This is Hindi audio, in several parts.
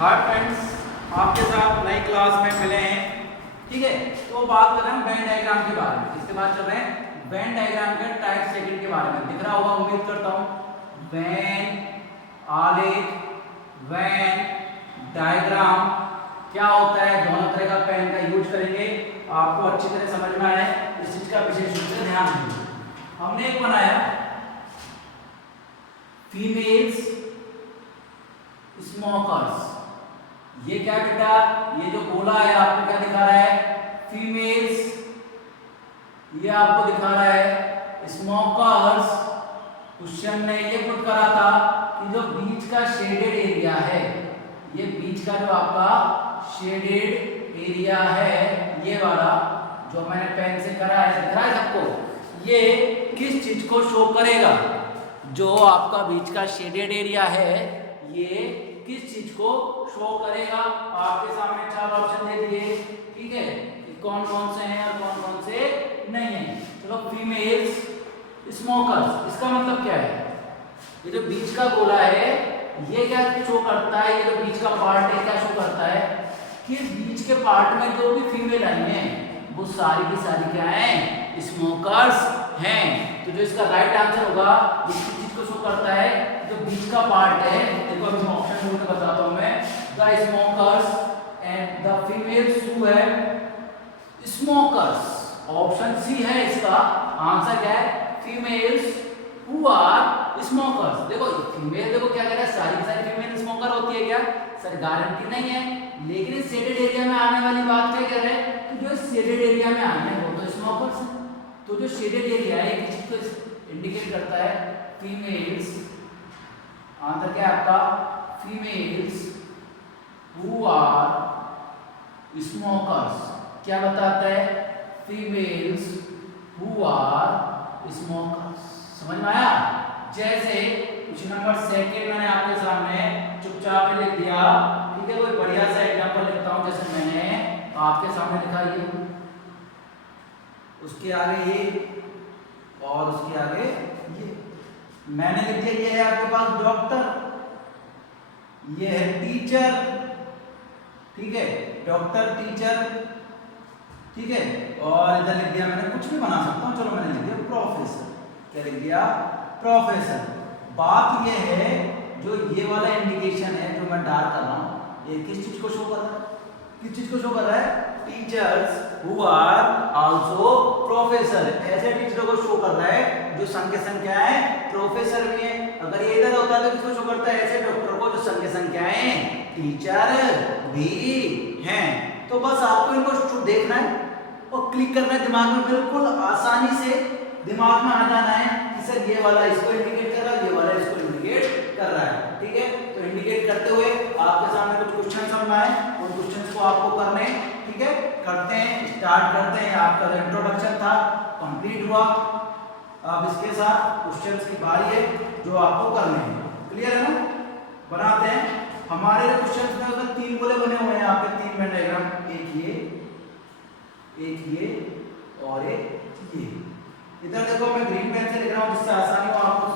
हाय फ्रेंड्स, आपके साथ नई क्लास में मिले हैं। ठीक है, तो बात कर रहे हैं वेन डायग्राम के बारे में। इसके बाद चल रहे हैं वेन डायग्राम के टाइप सेकंड के बारे में। दिख रहा होगा उम्मीद करता हूँ। वेन आलेख, वेन डायग्राम क्या होता है, दोनों तरह का पेन का यूज करेंगे। आपको अच्छी तरह समझ में आए इस चीज का विशेष रूप से ध्यान दीजिए। हमने एक बनाया फीमेल्स स्मोकर्स। ये क्या बेटा, ये जो गोला है आपको क्या दिखा रहा है, फीमेल्स। ये आपको दिखा रहा है स्मोकर्स। क्वेश्चन ने ये पुट करा था कि जो बीच का शेडेड एरिया है, ये बीच का जो आपका शेडेड एरिया है, ये वाला जो मैंने पेन से करा है, दिख रहा है सबको, ये किस चीज को शो करेगा। जो आपका बीच का शेडेड एरिया है, ये किस चीज को शो करेगा। आपके सामने चार ऑप्शन दे दिए। ठीक है, कौन कौन से हैं और कौन कौन से नहीं है। चलो, फीमेल्स स्मोकर्स, इसका मतलब क्या है, ये जो बीच का गोला है ये क्या शो करता है, ये जो बीच का पार्ट है क्या शो करता है कि बीच के पार्ट में जो भी फीमेल आई हैं वो सारी की सारी क्या हैं, स्मोकर्स हैं। तो जो इसका राइट आंसर होगा, इस चीज को शो करता है जो बीच का पार्ट है। देखो अभी मैं ऑप्शन बोल के बताता हूं मैं, the smokers and the females who have smokers. Option C है इसका आंसर। क्या है, फीमेल्स हु आर स्मोकर्स। देखो फीमेल, देखो क्या कह रहा है, सारी की सारी फीमेल स्मोकर होती है क्या, सर गारंटी नहीं है। लेकिन इस शेडेड एरिया में आने वाली बात क्या कह रहे हैं कि जो शेडेड एरिया में आए हैं वो तो स्मोकर्स हैं। तो जो शेडेड एरिया है किस चीज को इंडिकेट करता है, फीमेल्स। आंसर क्या है आपका, फीमेल्स हु आर स्मोकर्स। क्या बताता है, फीमेल्स हु आर स्मोकर्स। समझ में आया। जैसे क्वेश्चन नंबर सेकंड मैंने आपके सामने चुपचाप लिख दिया। ठीक है, कोई बढ़िया सा एग्जांपल लिखता हूं, जैसे मैंने आपके सामने लिखा ये, उसके आगे ये और उसके आगे ये। मैंने लिख दिया ये है आपके पास डॉक्टर, ये है टीचर। ठीक है, डॉक्टर टीचर। ठीक है, और इधर लिख दिया मैंने, कुछ भी बना सकता हूं, चलो मैंने लिख दिया प्रोफेसर। क्या लिख दिया, प्रोफेसर। बात ये है जो ये वाला इंडिकेशन है जो मैं डार्क कर रहा हूं, ये किस चीज को शो कर रहा है, किस चीज को शो कर रहा है, teachers who are also professor. ऐसे टीचरों को शो कर रहा है जो संग के संग क्या है, प्रोफेसर भी है। अगर ये इधर होता है तो किसको शो करता है, ऐसे डॉक्टर को जो संग के संग क्या है, टीचर भी हैं। तो बस आपको इनको देखना है और क्लिक करना है दिमाग में, बिल्कुल आसानी से दिमाग में आ जाना है कि सर ये वाला इसको इंडिकेट कर रहा है, ये वाला इसको इंडिकेट कर रहा है। ठीक है, तो इंडिकेट करते हुए आपके सामने कुछ क्वेश्चन समझ आए, उन क्वेश्चंस को आपको करने। ठीक है, करते हैं, स्टार्ट करते हैं। आपका जो इंट्रोडक्शन था कंप्लीट हुआ। अब इसके साथ क्वेश्चंस की बारी है जो आपको करने हैं। क्लियर है ना, बनाते हैं। हमारे क्वेश्चंस में अगर तीन गोले बने हुए हैं आपके, तीन में डायग्राम, एक ये और एक ये। इधर देखो मैं ग्रीन पेन से लिख रहा हूं जिससे आसानी हो आपको।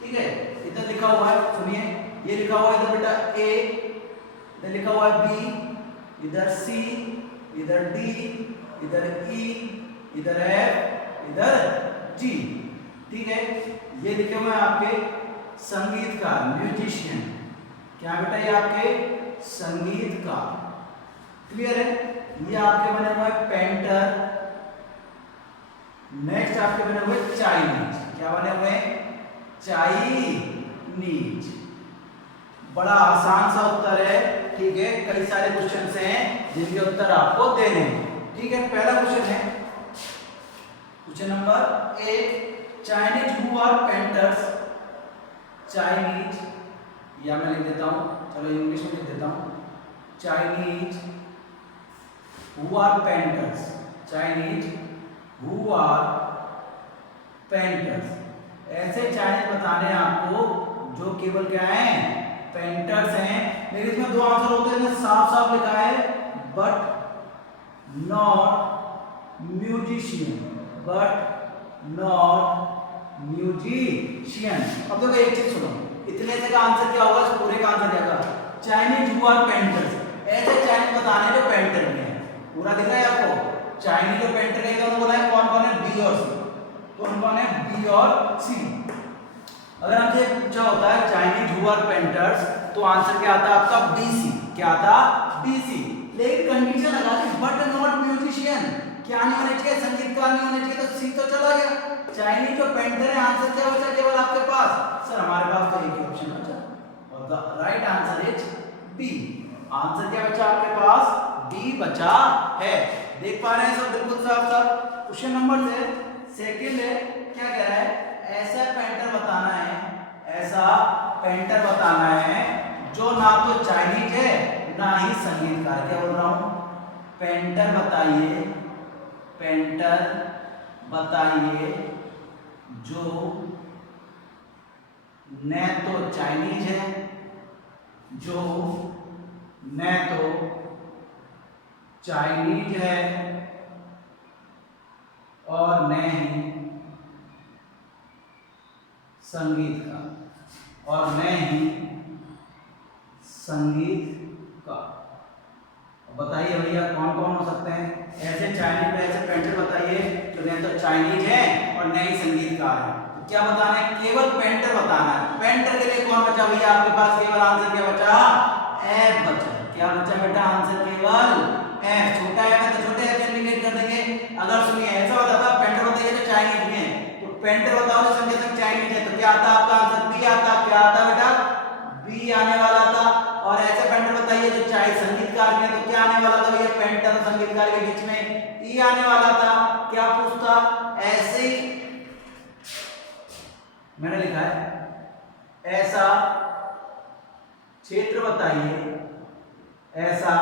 ठीक है, इधर लिखा हुआ है, सुनिए, ये लिखा हुआ है इधर बेटा ए, इधर लिखा हुआ है बी, इधर सी, इधर डी, इधर ई, इधर एफ, इधर जी। ठीक है, ये लिखे हुए हैं आपके संगीतकार, म्यूजिशियन। क्या बेटा, ये आपके संगीतकार। क्लियर है, ये आपके बने हुए पेंटर। नेक्स्ट आपके बने हुए चाइनीज। क्या बने हुए, चाइनीज। बड़ा आसान सा उत्तर है। ठीक है, कई सारे क्वेश्चंस हैं जिनके उत्तर आपको देने हैं। ठीक है, पहला क्वेश्चन है question number 1, Chinese who are painters. Chinese, या मैं लिख देता हूं, चलो इंग्लिश में लिख देता हूं, Chinese who are painters. Chinese who are painters. ऐसे चाइनीज बताने हैं आपको जो केवल क्या है, पेंटर्स हैं। लेकिन इसमें दो आंसर होते हैं, साफ साफ लिखा है but not musician, but not musician. अब देखो एक चीज सुनो, इतने से का आंसर क्या होगा, इस पूरे का आंसर क्या होगा, चाइनीज हु आर पेंटर्स, ऐसे चाइनीज बताने जो पेंटर में है। पूरा दिख रहा है आपको, चाइनीज जो पेंटर है दोनों बोला है, कौन कौन है, बी और सी। कौन कौन है, बी और सी। अगर हमसे पूछा होता है चाइनीज हु आर पेंटर्स, तो आंसर क्या आता है आपका, बीसी। क्या आता, बीसी। लेकिन कंडीशन लगा दी, बट नॉट म्यूजिशियन, क्या नहीं होना चाहिए, संगीतकार नहीं होना चाहिए, तो सी तो चला गया। चाइनीज जो पेंटर है, आंसर क्या बचा केवल आपके पास, सर हमारे पास तो एक ही ऑप्शन बचा, और the right answer is B. Answer क्या बचा आपके पास, बी बचा है। देख पा रहे हैं सब बिल्कुल साफ साफ। क्वेश्चन नंबर सेकंड है, क्या कह रहा है, ऐसा पेंटर बताना है, ऐसा पेंटर बताना है जो ना तो चाइनीज है ना ही संगीतकार। क्या बोल रहा हूं, पेंटर बताइए, पेंटर बताइए जो न तो चाइनीज है, जो न तो चाइनीज है और न ही संगीत का, और न ही संगीत का। बताइए भैया कौन कौन हो सकते हैं ऐसे चाइनीज में, ऐसे पेंटर बताइए जो न तो चाइनीज है और न ही संगीतकार है। तो क्या बताना है, केवल पेंटर बताना है। पेंटर के लिए कौन बचा भैया आपके पास, केवल आंसर क्या बचा, एफ बचा। क्या बचा बेटा, आंसर केवल एफ। छोटा है तो छोटे एफ इंडिकेट कर देंगे। अगर सुनिए ऐसा होता था, पेंटर बताइए जो चाइनीज में है, तो पेंटर बताओ जो संकेतक चाइनीज है, तो क्या आता आपका आंसर, बी आता। क्या आता बेटा, बी आने वाला था। और ऐसे पेंटर बताइए जो चाहे संगीतकार में, तो क्या आने वाला था भैया, पेंटर और संगीतकार के बीच में ई आने वाला था। क्या पूछता, ऐसे ही मैंने लिखा है, ऐसा क्षेत्र बताइए, ऐसा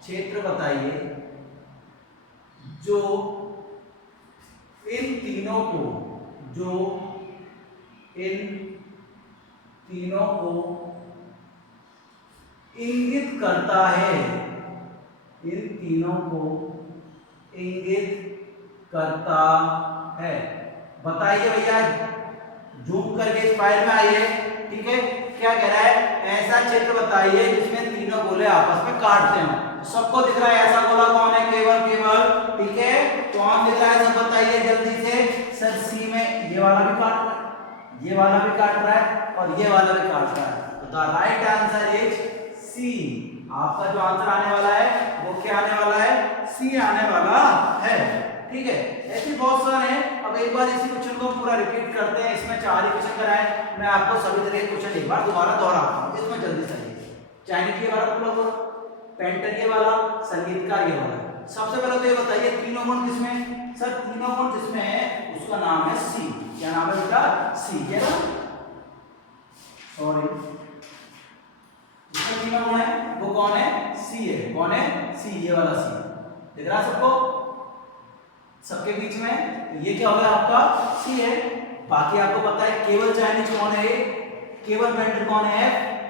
क्षेत्र बताइए जो इन तीनों को, जो इन तीनों को इंगित करता है, इन तीनों को इंगित करता है। बताइए भैया, जूम करके इस फाइल में आइए, ठीक है। क्या कह रहा है, ऐसा क्षेत्र बताइए जिसमें तीनों गोले आपस में काटते हो। सबको दिख रहा है ऐसा गोला कौन है, केवल केवल, ठीक है। कौन दिख रहा है सब बताइए जल्दी से। सर सी में ये वाला भी काट रहा है, ये वाला भी काट रहा है, और ये वाला भी काट रहा है। तो the right answer is C. आपका जो आंसर आने वाला है वो क्या आने वाला है, सी आने वाला है, ठीक है। ऐसे बहुत सारे हैं। अब एक बार इसी क्वेश्चन को पूरा रिपीट करते हैं। इसमें 4 ही क्वेश्चन कराए, मैं आपको सभी तरह के क्वेश्चन एक बार दोबारा दोहराता हूं, इसमें जल्दी से चाइनीज ये वाला पूरा हुआ, पेंटर ये वाला, संगीतकार ये वाला। सबसे पहले तो ये बताइए तीनों गुण किसमें, सर तीनों गुण जिसमें है उसका नाम है सी। क्या नाम है बेटा, सी। क्या ना, सॉरी, जिसमें तीनों गुण है वो कौन है, सी है। कौन है, सी, ये वाला सी। दिख रहा सबको, सबके बीच में ये क्या हो गया आपका, सी है। बाकी आपको पता है केवल चाइनीज कौन है, केवल पेंटर कौन है,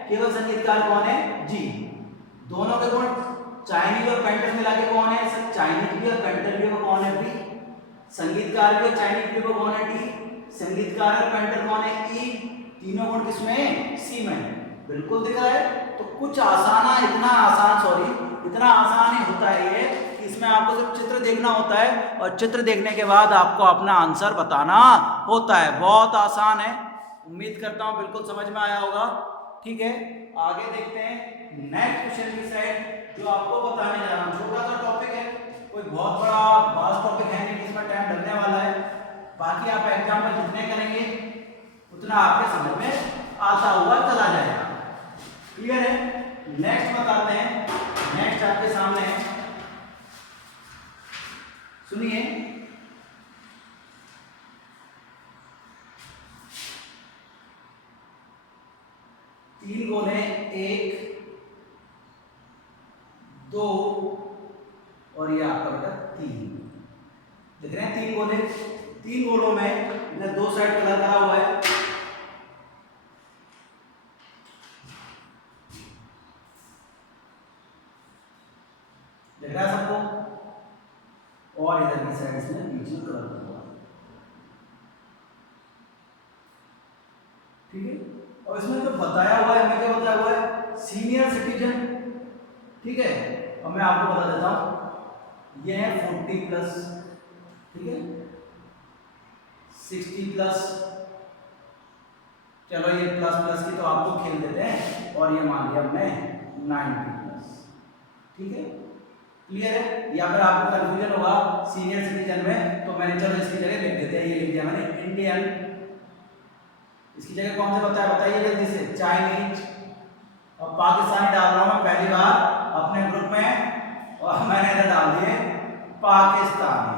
केवल संगीतकार कौन है, जी। दोनों के गुण चाइनीज और पेंटर मिला के कौन है, सर चाइनीज भी और पेंटर भी, वो कौन है, बी। संगीतकार भी और चाइनीज भी, वो कौन है, डी। संगीतकार और पेंटर कौन है, ई। तीनों गुण किसमें, सी में। बिल्कुल दिख रहा है। तो कुछ आसान, इतना आसान, सॉरी इतना आसान ही होता है ये, इसमें आपको सिर्फ चित्र देखना होता है, और चित्र देखने के बाद आपको अपना आंसर बताना होता है। बहुत आसान है, उम्मीद करता हूं बिल्कुल समझ में आया होगा, ठीक है। आगे देखते हैं नेक्स्ट क्वेश्चन की साइड, जो आपको बताने जा रहा हूं। छोटा सा टॉपिक है, कोई बहुत बड़ा वास्ट टॉपिक है नहीं, इसमें टाइम लगने वाला है। बाकी आप एग्जाम में जितने करेंगे उतना आपके समझ में आता हुआ चला जाएगा, क्लियर है। नेक्स्ट बताते हैं, नेक्स्ट आपके सामने है, सुनिए। तीन गोले, 1 2 और ये आपका बेटा 3। देख रहे हैं तीन गोले, तीन गोलों में इधर 2 साइड कलर करा हुआ है। देख रहा है सबको, और इधर की साइड इसमें बीच में कलर करा हुआ है, ठीक है। और इसमें जो बताया हुआ है, हमें क्या बताया हुआ है, सीनियर सिटीजन, ठीक है। अब मैं आपको बता देता हूं, ये है 40+, ठीक है, 60+, चलो ये प्लस प्लस की तो आपको खेल देते हैं, और ये मान लिया हमने 90+, ठीक है, क्लियर है। यहाँ पर आपको कंफ्यूजन होगा सीनियर सिटीजन में, तो मैंने चलो इसकी जगह लिख देते हैं, ये लिख दिया मैंने इंडियन, इसकी जगह कौन सा बताइए जल्दी से, चाइनीज। और पाकिस्तानी डाल रहा हूं मैं पहली बार अपने ग्रुप में, और मैंने इधर डाल दिए पाकिस्तानी,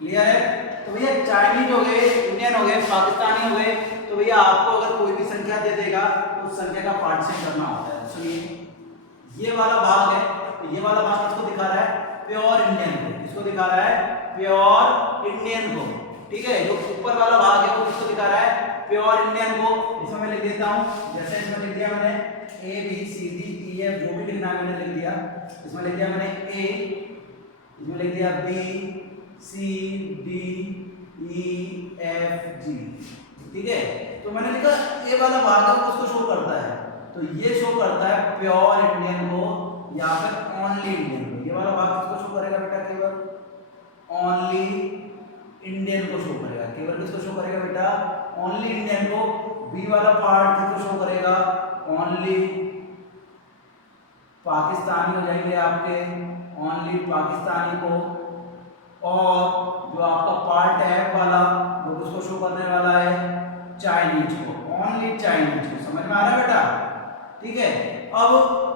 क्लियर है। तो भैया चाइनीज हो गए, इंडियन हो गए, पाकिस्तानी हो गए, तो भैया आपको अगर कोई भी संख्या दे देगा तो उस संख्या का पार्टीशन करना होता है। सुनिए, ये वाला भाग है, तो ये वाला भाग किसको दिखा रहा है, प्योर इंडियन को, किसको दिखा रहा है, प्योर इंडियन को, ठीक है। जो ऊपर वाला भाग है वो किसको दिखा रहा है, प्योर इंडियन को। इसमें मैं लिख देता हूं, जैसे इसमें लिख दिया मैंने ABCDEF, जो भी लिखना है मैंने लिख दिया। इसमें लिख दिया मैंने A, इसमें लिख दिया BCDEFG, ठीक है। तो मैंने लिखा ये वाला भाग है वो उसको शो करता है, तो ये शो करता है प्योर इंडियन को या फिर ओनली इंडियन को। ये वाला भाग किसको शो करेगा बेटा, केवल ओनली इंडियन को शो करेगा, केवल किसको शो करेगा बेटा, ओनली इंडियन को। बी वाला पार्ट किसको शो करेगा, ओनली पाकिस्तानी हो जाएंगे आपके, ओनली पाकिस्तानी को। और जो आपका पार्ट है वाला वो किसको शो करने वाला है, चाइनीज को, ओनली चाइनीज को। समझ में आ रहा है बेटा, ठीक है। अब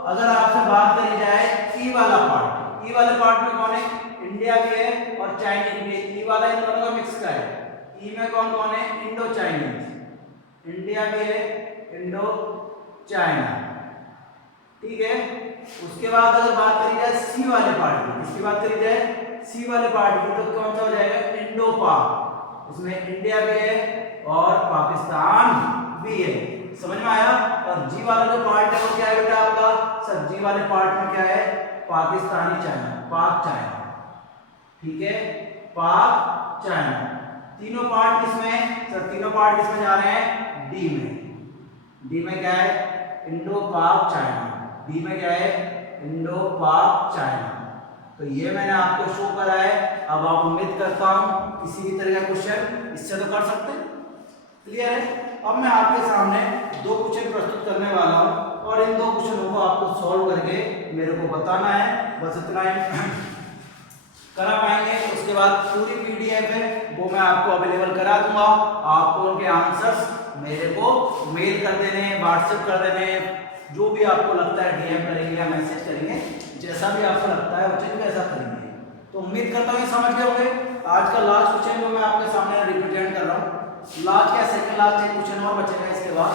अगर आपसे बात करी जाए ई वाला पार्ट, ई वाले पार्ट में कौन है, इंडिया भी है और चाइनीज भी है। ई वाला इन दोनों का मिक्स का है। ई में कौन कौन है, इंडो चाइनीज, इंडिया भी है, इंडो चाइना, ठीक है। उसके बाद अगर बात करी जाए सी वाले पार्ट की, इसकी बात करी जाए सी वाले पार्ट की, तो कौन सा हो जाएगा, इंडो पाक, उसमें इंडिया भी है और पाकिस्तान भी है। समझ में आया। और जी वाला जो पार्ट है वो क्या है बेटा आपका, सर जी वाले पार्ट में क्या है, पाकिस्तानी चाइना, पाक चाइना, ठीक है, पाक चाइना। तीनों पार्ट किसमें, सर तीनों पार्ट किसमें जा रहे हैं, डी में। डी में क्या है, इंडो पाक चाइना, डी में क्या है, इंडो पाक चाइना। तो ये मैंने आपको शो करा है। अब आप उम्मीद करता हूं किसी भी तरह का क्वेश्चन इससे तो कर सकते हैं, क्लियर है। अब मैं आपके सामने दो क्वेश्चन प्रस्तुत करने वाला हूं, और इन दो क्वेश्चनों को आपको सॉल्व करके मेरे को बताना है, बस इतना ही करा पाएंगे। उसके बाद पूरी PDF है वो मैं आपको अवेलेबल करा दूंगा, आपको उनके आंसर्स मेरे को मेल कर देने, व्हाट्सएप कर देने, जो भी आपको लगता है DM करेंगे या मैसेज करेंगे, जैसा भी आपको लगता है उचित वैसा करेंगे। तो उम्मीद करता हूँ ये समझ गए होंगे। आज का लास्ट क्वेश्चन को मैं आपके सामने रिप्रेजेंट कर रहा हूँ, लास्ट या सेकंड लास्ट एक क्वेश्चन और बचेगा इसके बाद,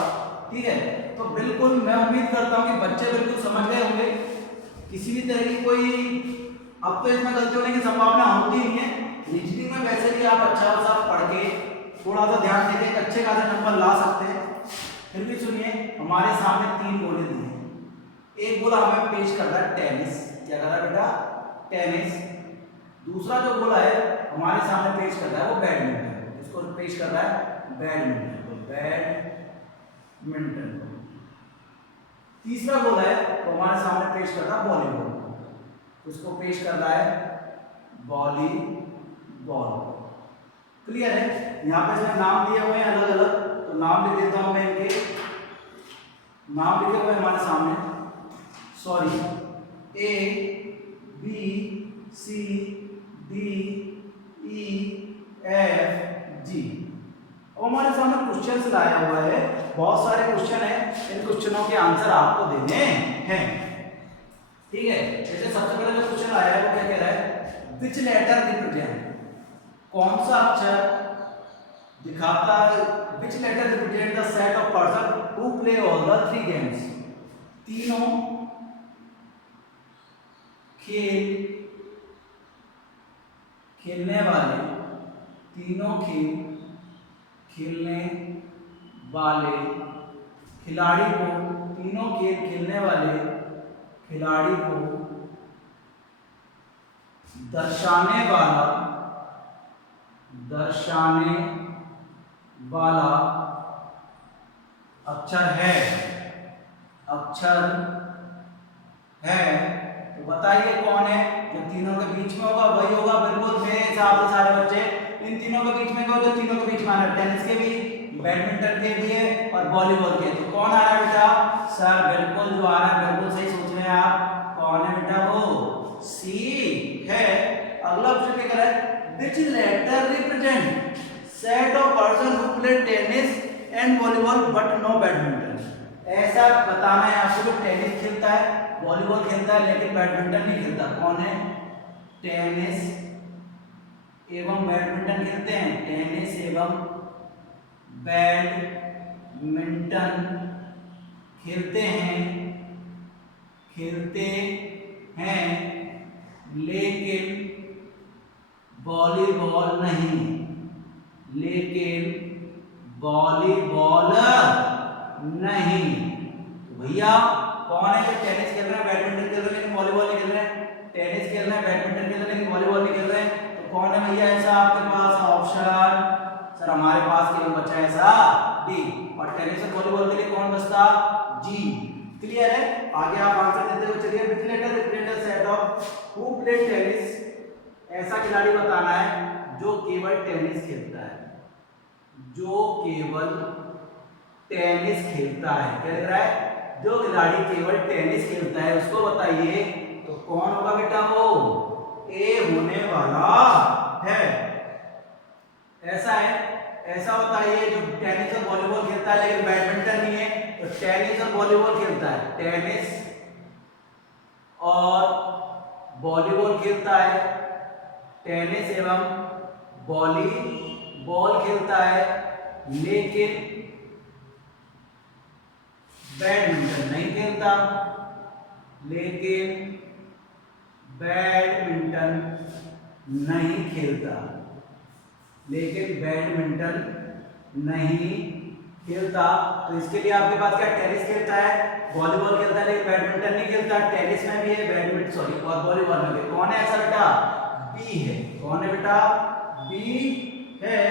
ठीक है। तो बिल्कुल मैं उम्मीद करता हूँ कि बच्चे बिल्कुल समझ गए होंगे, किसी भी तरह की कोई अब तो इसमें गलती होने की संभावना होती नहीं है। रीजनिंग में वैसे भी आप अच्छा सा पढ़ के थोड़ा सा ध्यान देके अच्छे खासे नंबर ला सकते हैं। फिर भी सुनिए, हमारे सामने 3 गोले दिए हैं, एक गोला हमें पेश कर रहा है टेनिस, क्या कर रहा है बेटा, टेनिस। दूसरा जो गोला है हमारे सामने पेश कर रहा है वो बैडमिंटन, इसको पेश कर रहा है बैडमिंटन, बैडमिंटन। तीसरा गोला है वो हमारे सामने पेश कर रहा है वॉलीबॉल, उसको पेश कर रहा है वॉलीबॉल, क्लियर है। यहाँ पे इसमें नाम दिए हुए हैं अलग अलग, तो नाम लिख देता हूं मैं, इनके नाम लिखे हुए हमारे सामने, सॉरी, ABCDEFG। अब हमारे सामने क्वेश्चन लाया हुआ है, बहुत सारे क्वेश्चन है, इन क्वेश्चनों के आंसर आपको देने हैं, ठीक है। जैसे सबसे पहले जो क्वेश्चन आया है वो क्या कह रहा है, विच लेटर रिप्रेजेंट, कौन सा अक्षर दिखाता है, which letter represent the set of person who play all the 3 games, तीनों खेलने वाले, तीनों खेलने वाले खिलाड़ी को, तीनों खेल खेलने वाले खिलाड़ी को दर्शाने वाला अक्षर है, अक्षर है। तो बताइए कौन है जो तीनों के बीच में होगा? वही होगा बिल्कुल मेरे हिसाब से सारे बच्चे। इन तीनों के बीच में जो तीनों के बीच में आ रहा है, टेनिस के भी, बैडमिंटन के भी है और वॉलीबॉल के। तो कौन आ रहा है बेटा? सर बिल्कुल जो आ रहा है, बिल्कुल सही सोच रहे हैं आप। कौन है बेटा? वो सी है। अगला क्वेश्चन क्या कर रहा है? Which letter represent set of person who play tennis and volleyball but no badminton? ऐसा बताना है आपको जो टेनिस खेलता है, वॉलीबॉल खेलता है लेकिन बैडमिंटन नहीं खेलता। कौन है? टेनिस एवं बैडमिंटन खेलते हैं, टेनिस एवं बैडमिंटन खेलते हैं लेकिन वॉलीबॉल नहीं, लेकिन वॉलीबॉल नहीं। तो भैया कौन है जो टेनिस खेल रहे हैं, बैडमिंटन खेल रहे हैं लेकिन वॉलीबॉल नहीं खेल रहे हैं? टेनिस खेल रहे हैं, बैडमिंटन खेल रहे हैं लेकिन वॉलीबॉल नहीं खेल रहे हैं। तो कौन है भैया ऐसा आपके पास ऑप्शन? सर हमारे पास केवल बचा है ऐसा डी। और टेनिस और वॉलीबॉल के लिए कौन बचता? जी। क्लियर है? आगे आप आंसर देते हुए चलिए। Which letter represent set of who play tennis? ऐसा खिलाड़ी बताना है जो केवल टेनिस खेलता है, जो केवल टेनिस खेलता है। क्या लग रहा है? जो खिलाड़ी केवल टेनिस खेलता है उसको बताइए। तो कौन होगा बेटा? वो ए होने वाला है। ऐसा है, ऐसा बताइए जो टेनिस और वॉलीबॉल खेलता है लेकिन बैडमिंटन नहीं है। तो टेनिस और वॉलीबॉल खेलता है, टेनिस और वॉलीबॉल खेलता है, टेनिस एवं वॉलीबॉल खेलता है लेकिन बैडमिंटन नहीं खेलता, लेकिन बैडमिंटन नहीं खेलता, लेकिन बैडमिंटन नहीं खेलता। तो इसके लिए आपके पास क्या? टेनिस खेलता है, वॉलीबॉल खेलता है लेकिन बैडमिंटन नहीं खेलता। टेनिस में भी है, बैडमिंटन सॉरी और वॉलीबॉल में भी। कौन है ऐसा बेटा? बी है। कौन है बेटा? बी है।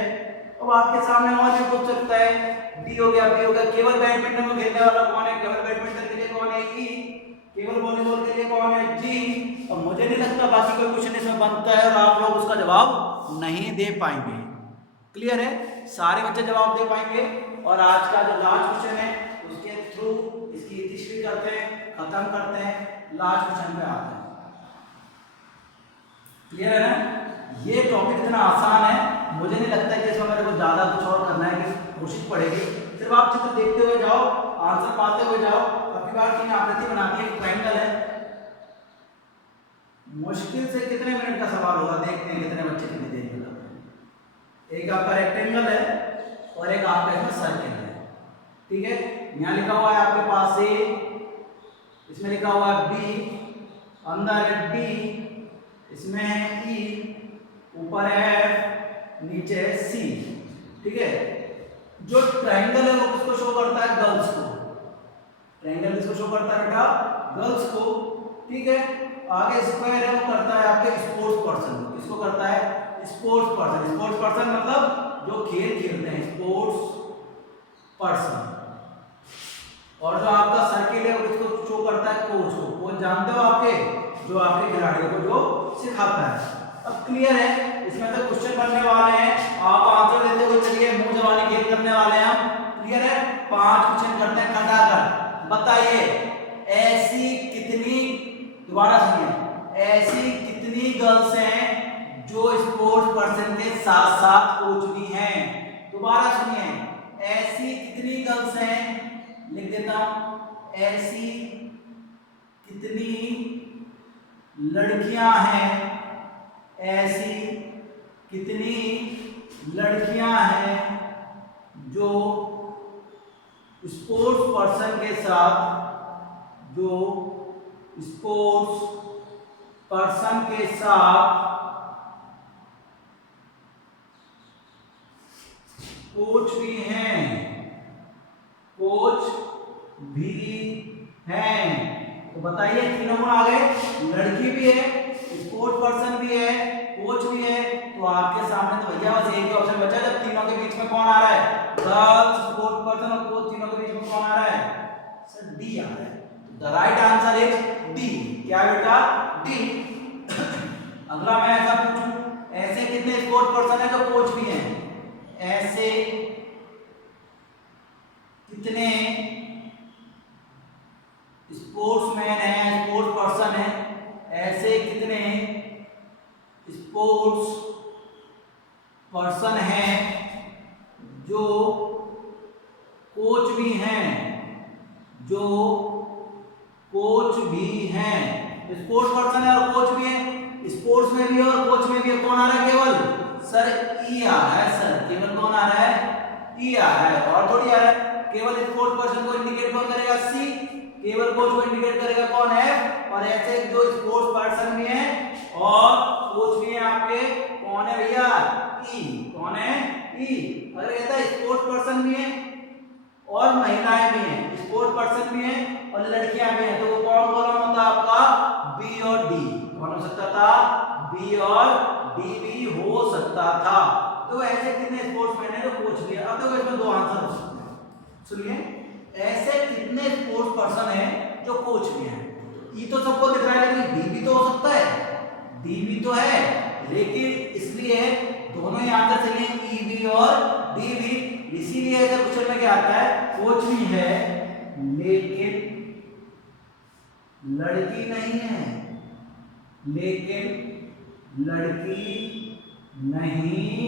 अब आपके सामने और भी पूछ सकता है, डी हो गया, बी हो गया। केवल बैडमिंटन में खेलने वाला कौन है? केवल बैडमिंटन के लिए कौन है? ई। केवल वॉलीबॉल के लिए कौन है? जी। और मुझे नहीं लगता बाकी कोई क्वेश्चन इसमें बनता है और आप लोग उसका जवाब नहीं दे पाएंगे। क्लियर है? सारे बच्चे जवाब दे पाएंगे। और आज का जो लास्ट क्वेश्चन है उसके थ्रू इसकी इतिश्री करते हैं, खत्म करते हैं, लास्ट क्वेश्चन पे आते हैं। क्लियर है ना? ये टॉपिक इतना आसान है, मुझे नहीं लगता कि इसमें मेरे को ज्यादा कुछ और करना है कि कोशिश पड़ेगी। सिर्फ आप चित्र देखते हुए जाओ, आंसर पाते हुए जाओ। अगली बार की आकृति बनानी है, ट्रायंगल है। मुश्किल से कितने मिनट का सवाल होगा, देखते हैं कितने बच्चे कितनी देर में करते हैं। एक आपका रेक्टेंगल है और एक आपका इसमें सर्कल है। ठीक है? यहाँ लिखा हुआ है आपके पास ए, इसमें लिखा हुआ है बी, अंदर है डी, इसमें है ई, ऊपर है एफ, नीचे है सी। ठीक है? जो ट्रायंगल है वो किसको शो करता है? गर्ल्स को। ट्रायंगल किसको शो करता है बेटा? गर्ल्स को। ठीक है? आगे स्क्वायर है वो करता है आपके स्पोर्ट्स पर्सन को। किसको करता है? Sports person. स्पोर्ट्स पर्सन मतलब जो खेल खेलते हैं, स्पोर्ट्स पर्सन। और जो आपका सर्किल है वो किसको शो करता है? कोच को। कोच जानते हो आपके, जो आपके खिलाड़ियों को जो सिखाता है। अब क्लियर है? इसमें तो क्वेश्चन बनने वाले हैं, आप आंसर देते हुए चलिए, मुंह जबानी खेल करने वाले हैं हम। क्लियर है? 5 क्वेश्चन करते हैं खटाखट। बताइए ऐसी कितनी, दोबारा सुनिए, ऐसी कितनी गर्ल्स हैं जो स्पोर्ट्स पर्सन के साथ साथ कोच भी हैं? दोबारा सुनिए, ऐसी कितनी गर्ल्स हैं, लिख देता हूं, ऐसी कितनी लड़कियां हैं, ऐसी कितनी लड़कियां हैं जो स्पोर्ट्स पर्सन के साथ, जो स्पोर्ट्स पर्सन के साथ कोच भी हैं, कोच भी हैं। तो बताइए तीनों गुण आ गए, लड़की भी है, स्पोर्ट्स पर्सन भी है, कोच भी है। तो आपके सामने तो भैया बस एक ही ऑप्शन बचा, जब तीनों के बीच में कौन आ रहा है? गर्ल्स, स्पोर्ट्स पर्सन और कोच, तीनों के बीच में कौन आ रहा है? सर डी डी आ रहा है। The right answer is D. क्या बेटा? डी। अगला मैं ऐसा पूछूं, ऐसे कितने स्पोर्ट्स पर्सन है जो कोच भी हैं? ऐसे कितने स्पोर्ट्समैन है, स्पोर्ट्स पर्सन है, ऐसे कितने स्पोर्ट्स पर्सन है जो कोच भी हैं, जो कोच भी हैं? स्पोर्ट्स पर्सन है और कोच भी है, स्पोर्ट्स में भी और कोच में भी। कौन आ रहा है? केवल सर ई आ रहा है। सर केवल कौन आ रहा है? ई आ रहा है, और थोड़ी आ रहा है। केवल स्पोर्ट्स पर्सन को इंडिकेट कौन करेगा? सी। केवल कोच को इंडिकेट करेगा कौन है? और ऐसे जो स्पोर्ट्स पर्सन भी हैं और कोच भी हैं आपके, कौन है भैया? ई। कौन है? ई। अगर कहता है स्पोर्ट्स पर्सन भी हैं और महिलाएं भी हैं, स्पोर्ट्स पर्सन भी हैं और लड़कियां भी हैं, तो वो कौन कॉलम होता है आपका? बी और डी। कौन हो सकता था? बी और डी भी हो सकता था। तो ऐसे कितने स्पोर्ट्समैन हैं जो कोच भी है? अब देखो इसमें दो आंसर हो सकते हैं। सुनिए, ऐसे कितने स्पोर्ट्स पर्सन हैं जो कोच भी हैं? ई तो सबको दिख रहा है, लेकिन डी भी तो हो सकता है। डी भी तो है, लेकिन इसलिए दोनों ही आंसर सही हैं, ई भी और डी भी। इसीलिए ऐसे क्वेश्चन में क्या आता है? कोच भी है लेकिन लड़की नहीं है, लेकिन लड़की नहीं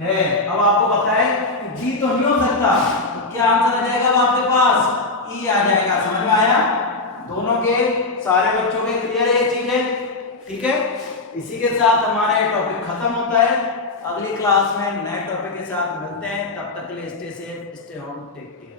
है। अब आपको पता है कि जी तो नहीं हो सकता, तो क्या आंसर आ जाएगा अब आपके पास? ई आ जाएगा। समझ में आया? दोनों के सारे बच्चों के क्लियर है ये चीजें? ठीक है, इसी के साथ हमारा ये टॉपिक खत्म होता है। अगली क्लास में नए टॉपिक के साथ मिलते हैं। तब तक के लिए stay safe, stay home, take care.